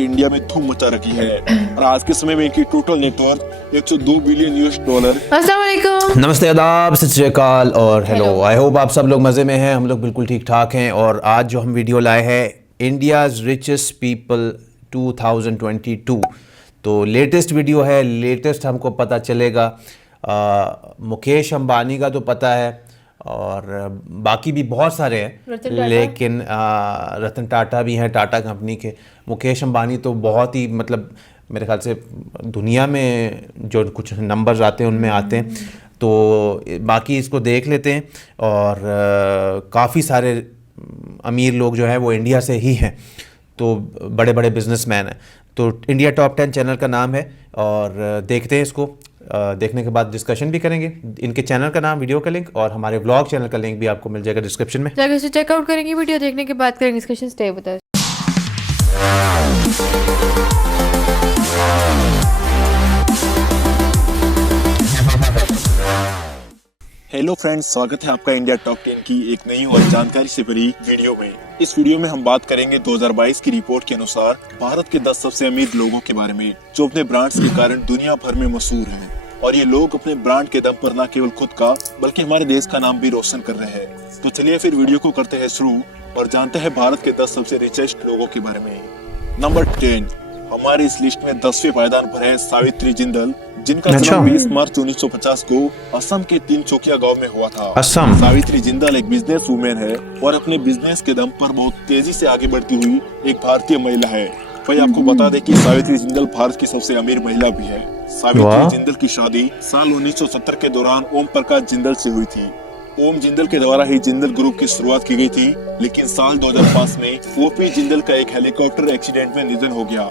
India में धूम मचा रखी है और आज के समय में इनकी total net worth 102 billion US dollar. अस्सलाम वालेकुम, नमस्ते, आदाब, सत श्री अकाल और हेलो। आई होप आप सब लोग मज़े में हैं। हम लोग बिल्कुल ठीक ठाक हैं। और आज जो हम वीडियो लाए हैं इंडियाज़ रिचेस्ट पीपल 2022, तो लेटेस्ट वीडियो है। लेटेस्ट हमको पता चलेगा मुकेश अंबानी का तो पता है और बाकी भी बहुत सारे हैं, लेकिन रतन टाटा भी हैं, टाटा कंपनी के। मुकेश अंबानी तो बहुत ही मतलब मेरे ख्याल से दुनिया में जो कुछ नंबर्स आते हैं उनमें आते हैं। तो बाकी इसको देख लेते हैं। और काफ़ी सारे अमीर लोग जो हैं वो इंडिया से ही हैं, तो बड़े बड़े बिजनेसमैन हैं। तो इंडिया टॉप 10 चैनल का नाम है और देखते हैं इसको। देखने के बाद डिस्कशन भी करेंगे। इनके चैनल का नाम, वीडियो का लिंक और हमारे व्लॉग चैनल का लिंक भी आपको मिल जाएगा डिस्क्रिप्शन में, जाकर उसे चेकआउट करेंगे। वीडियो देखने के बाद करेंगे discussion. Stay with us. Hello friends, स्वागत है आपका इंडिया टॉप 10 की एक नई और जानकारी से भरी वीडियो में। इस वीडियो में हम बात करेंगे 2022 की रिपोर्ट के अनुसार भारत के 10 सबसे अमीर लोगों के बारे में, जो अपने ब्रांड्स के कारण दुनिया भर में मशहूर हैं। और ये लोग अपने ब्रांड के दम पर न केवल खुद का बल्कि हमारे देश का नाम भी रोशन कर रहे हैं। तो चलिए फिर वीडियो को करते हैं शुरू और जानते हैं भारत के 10 सबसे रिचेस्ट लोगों के बारे में। नंबर 10, हमारी इस लिस्ट में 10वें पायदान पर है सावित्री जिंदल, जिनका जन्म 20 मार्च 1950 को असम के तिनसुकिया गांव में हुआ था। असम। सावित्री जिंदल एक बिजनेस वुमेन है और अपने बिजनेस के दम पर बहुत तेजी से आगे बढ़ती हुई एक भारतीय महिला है। भाई आपको बता दें कि सावित्री जिंदल भारत की सबसे अमीर महिला भी है। सावित्री जिंदल की शादी साल 1970 के दौरान ओम प्रकाश जिंदल से हुई थी। ओम जिंदल के द्वारा ही जिंदल ग्रुप की शुरुआत की गई थी, लेकिन साल 2005 में ओपी जिंदल का एक हेलीकॉप्टर एक्सीडेंट में निधन हो गया।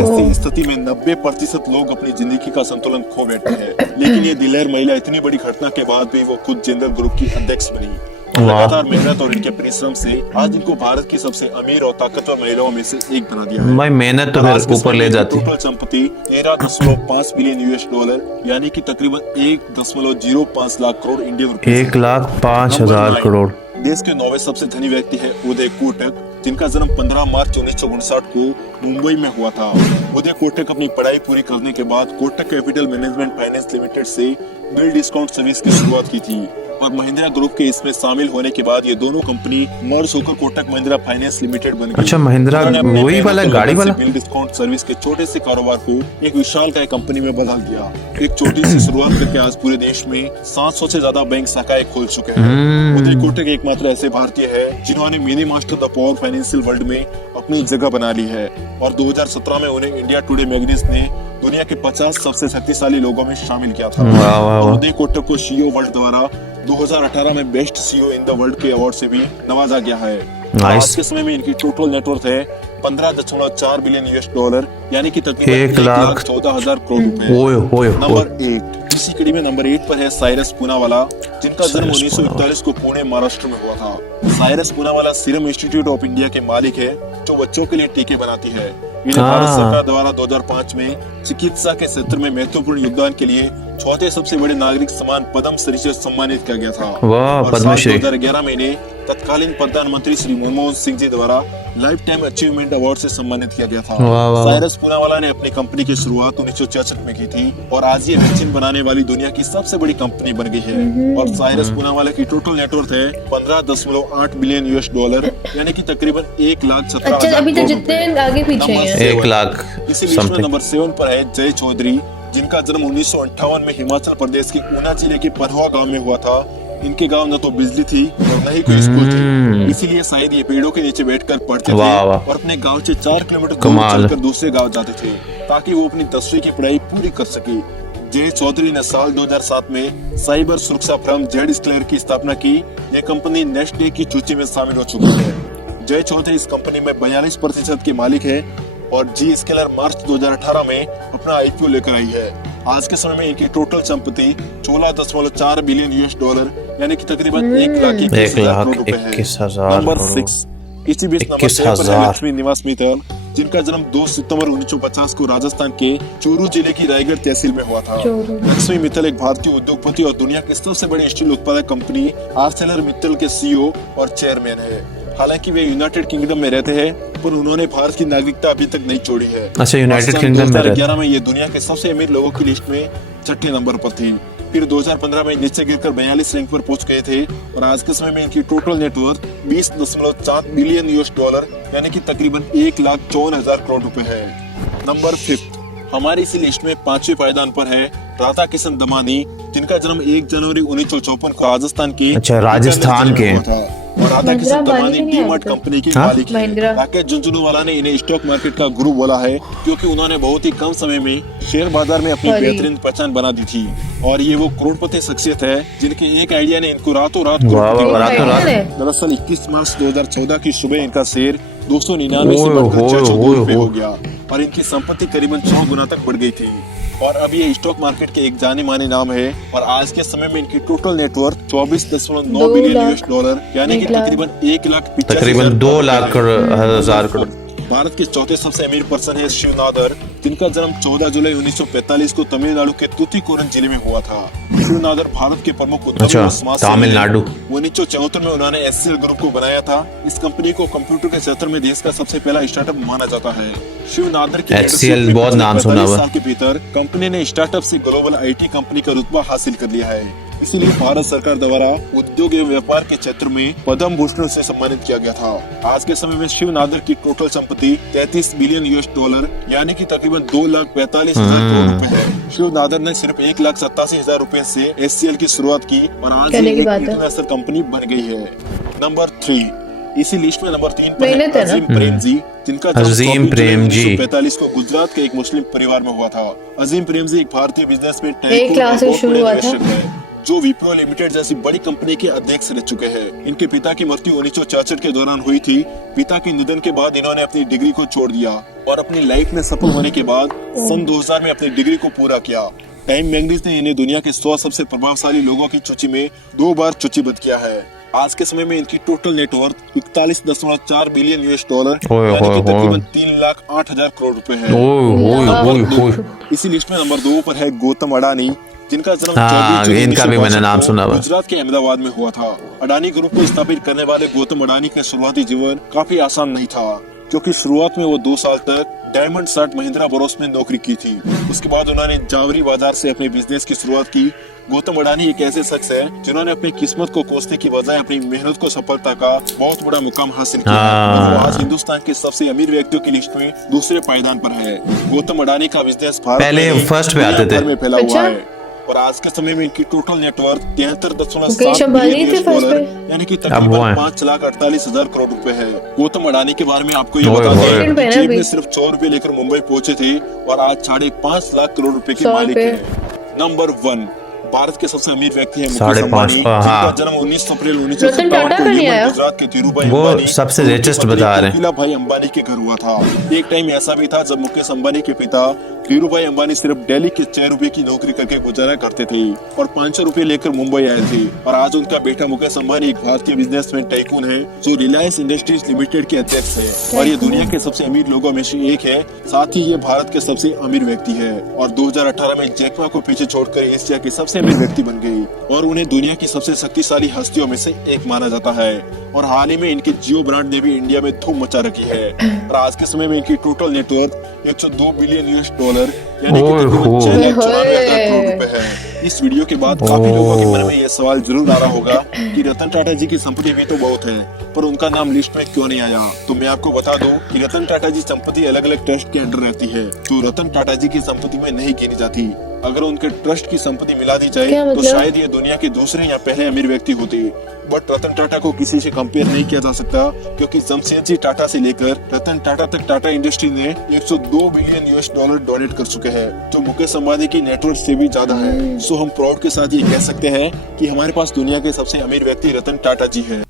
ऐसी स्थिति में 90% लोग अपनी जिंदगी का संतुलन खो बैठे हैं। लेकिन ये दिलेर महिला इतनी बड़ी घटना के बाद भी वो खुद जिंदल ग्रुप की अध्यक्ष बनी। लगातार मेहनत और इनके परिश्रम से आज इनको भारत की सबसे अमीर और ताकतवर महिलाओं में से एक बना दिया है। भाई मेहनत तो फिर ऊपर ले जाती है। टोटल संपत्ति 13.5 बिलियन यूएस डॉलर यानी कि तकरीबन 1.05 लाख करोड़ इंडियन रुपए। 1,05,000 करोड़। देश के 9वें सबसे धनी व्यक्ति है उदय कोटक, जिनका जन्म 15 मार्च 1959 को मुंबई में हुआ था। उदय कोटक अपनी पढ़ाई पूरी करने के बाद Kotak capital management finance limited से बिल डिस्काउंट सर्विस की शुरुआत की थी और महिंद्रा ग्रुप के इसमें शामिल होने के बाद ये दोनों कंपनी मर्ज होकर कोटक महिंद्रा फाइनेंस लिमिटेड बन गई। अच्छा, महिंद्रा वही वाला गाड़ी वाला बिल डिस्काउंट सर्विस के छोटे से कारोबार को एक विशालकाय कंपनी में बदल दिया। एक छोटी सी शुरुआत करके आज पूरे देश में 700 से ज्यादा बैंक शाखाएं खोल चुके हैं। उदय कोटक एकमात्र ऐसे भारतीय है जिन्होंने mini master the power financial world में अपनी जगह बना ली है और 2017 में उन्हें इंडिया टुडे मैगजीन ने दुनिया के 50 सबसे शक्तिशाली लोगों में शामिल किया था। उदय कोटक को सीईओ वर्ल्ड द्वारा 2018 में best CEO in the world के अवार्ड से भी नवाजा गया है। आज के समय में इनकी टोटल नेटवर्थ है 15.4 बिलियन यूएस डॉलर यानी कि तकरीबन 1,14,000 करोड़ रुपए। नंबर 8, इसी कड़ी में नंबर 8 पर है साइरस पूनावाला, जिनका जन्म 1941 को पुणे महाराष्ट्र में हुआ था। Cyrus Poonawalla serum institute of India के मालिक है, जो बच्चों के लिए टीके बनाती है। इन्हें भारत सरकार द्वारा 2005 में चिकित्सा के क्षेत्र में महत्वपूर्ण योगदान के लिए चौथे सबसे बड़े नागरिक सम्मान पद्म श्री से सम्मानित किया गया था। और साल 2011 में इन्हें तत्कालीन प्रधानमंत्री श्री मनमोहन सिंह जी द्वारा लाइफ टाइम अचीवमेंट अवार्ड से सम्मानित किया गया था। साइरस पूनावाला ने अपनी कंपनी की शुरुआत 1966 में की थी और आज ये वैक्सीन बनाने वाली दुनिया की सबसे बड़ी कंपनी बन गई है। और साइरस पूनावाला की टोटल नेटवर्थ है 15.8 बिलियन यूएस डॉलर यानी कि तकरीबन 1,17,000 अभी तो जितने आगे पीछे हैं 1 लाख। इसी लिस्ट में नंबर 7 पर है जय चौधरी, जिनका जन्म 1958 में हिमाचल प्रदेश के ऊना जिले के परहुआ गांव में हुआ था। इनके गांव न तो बिजली थी और न ही कोई स्कूल थी, इसीलिए शायद ये पेड़ों के नीचे बैठकर पढ़ते थे और अपने गांव से 4 किलोमीटर दूर चलकर दूसरे गांव जाते थे ताकि वो अपनी 10वीं की पढ़ाई पूरी कर सके। जय चौधरी ने साल 2007 में साइबर सुरक्षा फर्म जेड स्क्लेयर की स्थापना की। ये कंपनी नेस्ले की सूची में शामिल हो चुकी है। जय चौधरी इस कंपनी में 42% के मालिक है और जी स्केलर मार्च 2018 में अपना आईपीओ लेकर आई है। आज के समय में इनकी टोटल संपत्ति 16.4 बिलियन यूएस डॉलर यानी कि तकरीबन 1,21,000 करोड़ रुपए है। नंबर 6, इसी बीच नंबर 6 पर है लक्ष्मी निवास मित्तल, जिनका जन्म 2 सितंबर 1950 को राजस्थान के चूरू जिले की रायगढ़ तहसील में हुआ था। लक्ष्मी मित्तल एक भारतीय उद्योगपति और दुनिया की सबसे बड़ी स्टील उत्पादक कंपनी आर्सेलर मित्तल के सीईओ और चेयरमैन है। हालांकि वे यूनाइटेड किंगडम में रहते हैं पर उन्होंने भारत की नागरिकता अभी तक नहीं छोड़ी है। अच्छा, यूनाइटेड सन किंगडम में 2011 में ये दुनिया के सबसे अमीर लोगों की लिस्ट में 6ठे नंबर पर थी। फिर 2015 में नीचे गिरकर 42 रैंक पर पहुंच गए थे और आज के समय में इनकी total net worth 20.4 billion US dollar यानी कि तकरीबन 1,54,000 करोड़ रुपए है। नंबर 5 हमारी इसी लिस्ट में 5वें पायदान पर है राधा किशन दमानी, जिनका जन्म 1 जनवरी 1954 को राजस्थान के अच्छा, राजस्थान के हुआ था। और राधा किशन दमानी डीमार्ट कंपनी की मालिक है। महिंद्रा। राकेश झुंझुनवाला ने इन्हें स्टॉक मार्केट का गुरु बोला है क्योंकि उन्होंने बहुत ही कम समय में शेयर बाजार में अपनी अरे। बेहतरीन पहचान बना दी थी। और ये वो करोड़पति शख्सियत है जिनके एक आइडिया ने इनको रातों रात वाह, करोड़पति वाह, बना रातों दिया। रात। दरअसल 21 मार्च 2014 की सुबह इनका शेयर 299 से ओए बढ़कर होए 602 रुपए होए। हो गया और इनकी संपत्ति करीबन 100 गुना तक बढ़ गई थी। और अभी ये स्टॉक मार्केट के एक जाने माने नाम है और आज के समय में इनकी total net worth 24.9 billion US dollar यानी कि तकरीबन 1,85,000 तकरीबन 2,00,000 करोड़। भारत के चौथे सबसे अमीर पर्सन है शिव नादर, जिनका जन्म 14 जुलाई 1945 को तमिलनाडु के तूतीकोरन जिले में हुआ था। शिव नादर भारत के प्रमुख उद्योगों अच्छा, और समाज सेवी हैं। तमिलनाडु। 1974 में उन्होंने एचसीएल ग्रुप को बनाया था। इस कंपनी को कंप्यूटर के क्षेत्र में देश का सबसे पहला स्टार्टअप माना जाता है। शिव नादर की HCL leadership में बहुत नाम सुना 45 हुआ। साल के भीतर कंपनी ने स्टार्टअप से ग्लोबल आईटी कंपनी का रुतबा हासिल कर लिया है। इसीलिए भारत सरकार द्वारा उद्योग एवं व्यापार के क्षेत्र में पद्म भूषण से सम्मानित किया गया था। आज के समय में शिव नादर की टोटल संपत्ति 33 बिलियन यूएस डॉलर यानी कि तकरीबन 2,45,000 करोड़ रुपए है। शिव नादर ने सिर्फ 1,87,000 रुपए से एचसीएल की शुरुआत की और आज कहने ये की एक बात है। इंटरनेशनल कंपनी बन गई है। नंबर 3 इसी लिस्ट में नंबर 3 पर है मेहनत है ना? अजीम प्रेमजी, जिनका जन्म अजीम 24 जुलाई प्रेमजी। 1945 को गुजरात के एक मुस्लिम परिवार में हुआ था। अजीम प्रेमजी एक भारतीय बिजनेसमैन, एक क्लास से शुरू हुआ था। जो विप्रो लिमिटेड जैसी बड़ी कंपनी के अध्यक्ष रह चुके हैं। इनके पिता की मृत्यु 1966 के दौरान हुई थी। पिता के निधन के बाद इन्होंने अपनी डिग्री को छोड़ दिया और अपनी लाइफ में सफल होने के बाद सन 2000 में अपनी डिग्री को पूरा किया। टाइम मैगजीन ने इन्हें दुनिया के 100 सबसे प्रभावशाली लोगों की सूची में 2 बार सूचीबद्ध किया है। आज के समय में इनकी total net worth 41.4 billion US dollar ओए यानी कि होए तकरीबन होए। 3,08,000 करोड़ रुपए है। ओए होए होए होए। इसी लिस्ट में नंबर 2 पर है गौतम अडानी, जिनका जन्म हाँ, 24 जुलाई इनका भी मैंने 1962 नाम को सुना हुआ। गुजरात के अहमदाबाद में हुआ था। अडानी ग्रुप को स्थापित करने वाले गौतम अडानी का शुरुआती जीवन काफी आसान नहीं था क्योंकि शुरुआत में वो 2 साल तक डायमंड सार्ट महिंद्रा बोरोस में नौकरी की थी। उसके बाद उन्होंने जावरी बाजार से अपने बिजनेस की शुरुआत की। गौतम अडानी एक ऐसे शख्स है जिन्होंने अपनी किस्मत को कोसने की बजाय अपनी मेहनत को सफलता का बहुत बड़ा मुकाम हासिल किया और वो आज हिंदुस्तान के सबसे अमीर व्यक्तियों की लिस्ट में दूसरे पायदान पर है। गौतम अडानी का बिजनेस भारत पहले में नहीं, फर्स्ट पे दुनिया आते थे। भर में फैला हुआ अच्छा? है और आज के समय में इनकी total net worth Mukesh 73.7 Ambani billion थे यूएस फर्स्ट डॉलर पे? यानी कि अब वो तकरीबन हैं। 5,48,000 करोड़ रुपए है। गौतम अडानी के बारे में आपको ये ओए बता होए। दें पे ना जेब में अभी। सिर्फ 100 रुपए लेकर मुंबई पहुंचे थे और आज 5.5 लाख करोड़ रुपए के 100 मालिक रुपए। हैं। नंबर 1 भारत के सबसे अमीर व्यक्ति है मुकेश 5.5, अंबानी, जिनका हाँ। जन्म 19 अप्रैल रतन 1957 टाटा को का नहीं आया? गुजरात के धीरूभाई वो अंबानी सबसे और उनकी richest पत्नी बता रहे हैं। कोकिला भाई अंबानी के घर हुआ था। एक टाइम ऐसा भी था जब मुकेश अंबानी के पिता धीरूभाई अंबानी सिर्फ दिल्ली के 6 रुपए की नौकरी करके गुजारा करते थे और 500 रुपए लेकर मुंबई आए थे। और आज उनका बेटा मुकेश अंबानी एक भारतीय बिजनेसमैन टाइकून है जो रिलायंस इंडस्ट्रीज लिमिटेड के अध्यक्ष है और ये दुनिया के सबसे अमीर लोगों में से एक है। साथ ही ये भारत के सबसे अमीर व्यक्ति है और 2018 में जैक मा को पीछे छोड़कर एशिया के सबसे अमीर व्यक्ति बन गई और उन्हें दुनिया की सबसे शक्तिशाली हस्तियों में से एक माना जाता है। और हाल ही में इनके जियो ब्रांड ने भी इंडिया में धूम मचा रखी है और आज के समय में इनकी total net worth 102 billion US dollar यानी कि ओए तकरीबन हो। 6,94,000 करोड़ रुपए है। इस वीडियो के बाद काफी लोगों के मन में यह सवाल जरूर आ रहा होगा कि रतन टाटा जी की संपत्ति भी तो बहुत है पर उनका नाम लिस्ट में क्यों नहीं आया। तो मैं आपको बता दूं कि रतन टाटा जी संपत्ति अलग अलग ट्रस्ट के अंडर रहती है जो रतन टाटा जी की संपत्ति में नहीं गिनी जाती। अगर उनके ट्रस्ट की संपत्ति मिला दी जाए क्या तो मतलब? शायद ये दुनिया के दूसरे या पहले अमीर व्यक्ति होते। बट रतन टाटा को किसी से कंपेयर नहीं किया जा सकता क्योंकि जमशेदजी टाटा से लेकर रतन टाटा तक टाटा इंडस्ट्री ने 102 बिलियन यूएस डॉलर डोनेट कर चुके हैं जो मुकेश अंबानी की नेटवर्थ से भी ज्यादा है। सो हम प्राउड के साथ ये कह सकते हैं कि हमारे पास दुनिया के सबसे अमीर व्यक्ति रतन टाटा जी है।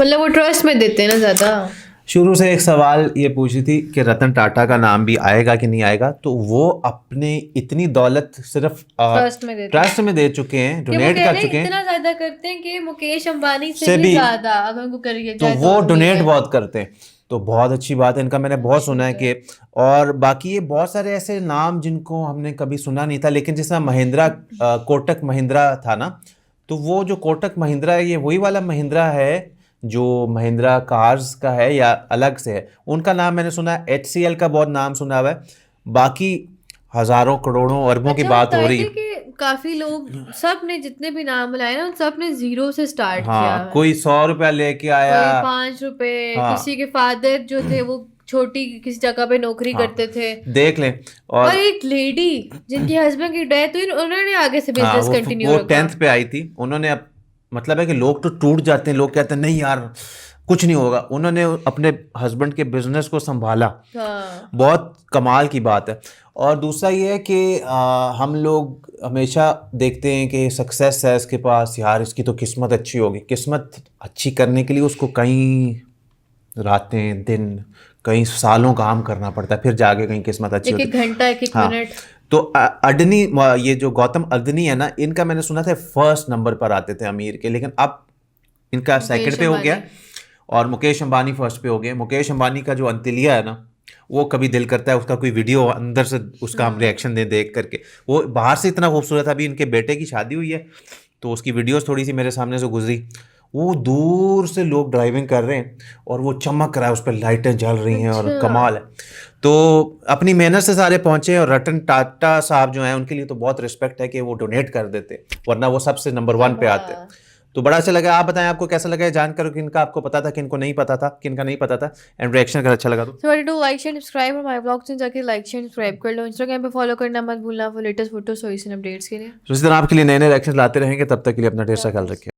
मतलब वो ट्रस्ट में देते हैं ना ज्यादा। शुरू से एक सवाल ये पूछी थी कि रतन टाटा का नाम भी आएगा कि नहीं आएगा, तो वो अपने इतनी दौलत सिर्फ ट्रस्ट में दे चुके हैं, डोनेट कर चुके हैं। इतना ज्यादा करते हैं कि मुकेश अंबानी से से भी भी ज्यादा अगर उनको करिए तो वो डोनेट बहुत करते हैं, तो बहुत अच्छी बात है। इनका मैंने बहुत सुना है कि, और बाकी ये बहुत सारे ऐसे नाम जिनको हमने कभी सुना नहीं था, लेकिन जैसा महिंद्रा, कोटक महिंद्रा था ना, तो वो जो कोटक महिंद्रा है ये वही वाला महिंद्रा है जो महिंद्रा कार्स का है या अलग से है, उनका नाम मैंने सुना है, HCL का बहुत नाम सुना हुआ है, बाकी हजारों करोड़ों अरबों की अच्छा, बात हो बताए रही थे है। कि काफी लोग, सब ने जितने भी नाम बुलाए ना, उन सब ने जीरो से स्टार्ट किया हाँ, है। कोई 100 रुपया लेके आया, कोई 5 रुपए, हाँ। किसी के फादर जो थे वो छोटी किसी जगह पे नौकरी हाँ, करते थे, देख लें। और और एक लेडी जिनके हस्बैंड की डेथ हुई, उन्होंने आगे से हाँ, बिजनेस कंटिन्यू वो रखा। 10th पे आई थी, उन्होंने अब मतलब है कि लोग तो टूट जाते हैं, लोग कहते हैं नहीं यार कुछ नहीं होगा, उन्होंने अपने हस्बैंड के बिजनेस को संभाला, हाँ, बहुत कमाल की बात है। और दूसरा ये है कि हम लोग हमेशा देखते हैं कि सक्सेस है इसके पास, यार इसकी तो किस्मत अच्छी होगी। किस्मत अच्छी करने के लिए उसको कई रातें दिन कई सालों काम करना पड़ता है, फिर जाके कहीं किस्मत अच्छी एक होती एक है। घंटा, एक एक हाँ, मिनट। तो अडनी, ये जो गौतम अडनी है ना, इनका मैंने सुना था फर्स्ट नंबर पर आते थे अमीर के, लेकिन अब इनका सेकंड पे हो गया और मुकेश अंबानी फर्स्ट पे हो गए। मुकेश अंबानी का जो अंतिलिया है ना, वो कभी दिल करता है उसका कोई वीडियो अंदर से उसका हम रिएक्शन देख करके। वो बाहर से इतना खूबसूरत, अभी इनके बेटे की शादी हुई है तो उसकी वीडियोस थोड़ी सी मेरे सामने से गुजरी, वो दूर से लोग ड्राइविंग कर रहे हैं और वो चमक रहा है, उस पर लाइटें जल रही हैं और अच्छा। कमाल है। तो अपनी मेहनत से सारे पहुंचे, और रतन टाटा साहब जो हैं उनके लिए तो बहुत रिस्पेक्ट है कि वो डोनेट कर देते, वरना वो सबसे नंबर 1 पे आते। तो बड़ा अच्छा लगा। आप बताएं आपको कैसा लगा जानकर, किनका आपको पता था, किनको नहीं पता था, किनका नहीं पता था, एंड रिएक्शन अगर अच्छा लगा तो So do like, share, subscribe और my vlogs में जाके like, share, subscribe कर लो। Instagram पे फॉलो करना मत भूलना फॉर लेटेस्ट फोटोज और अपडेट्स के लिए। तो इसी तरह आपके लिए नए नए रिएक्शन लाते रहेंगे। तब तक के लिए अपना ढेर सारा ख्याल रखिए।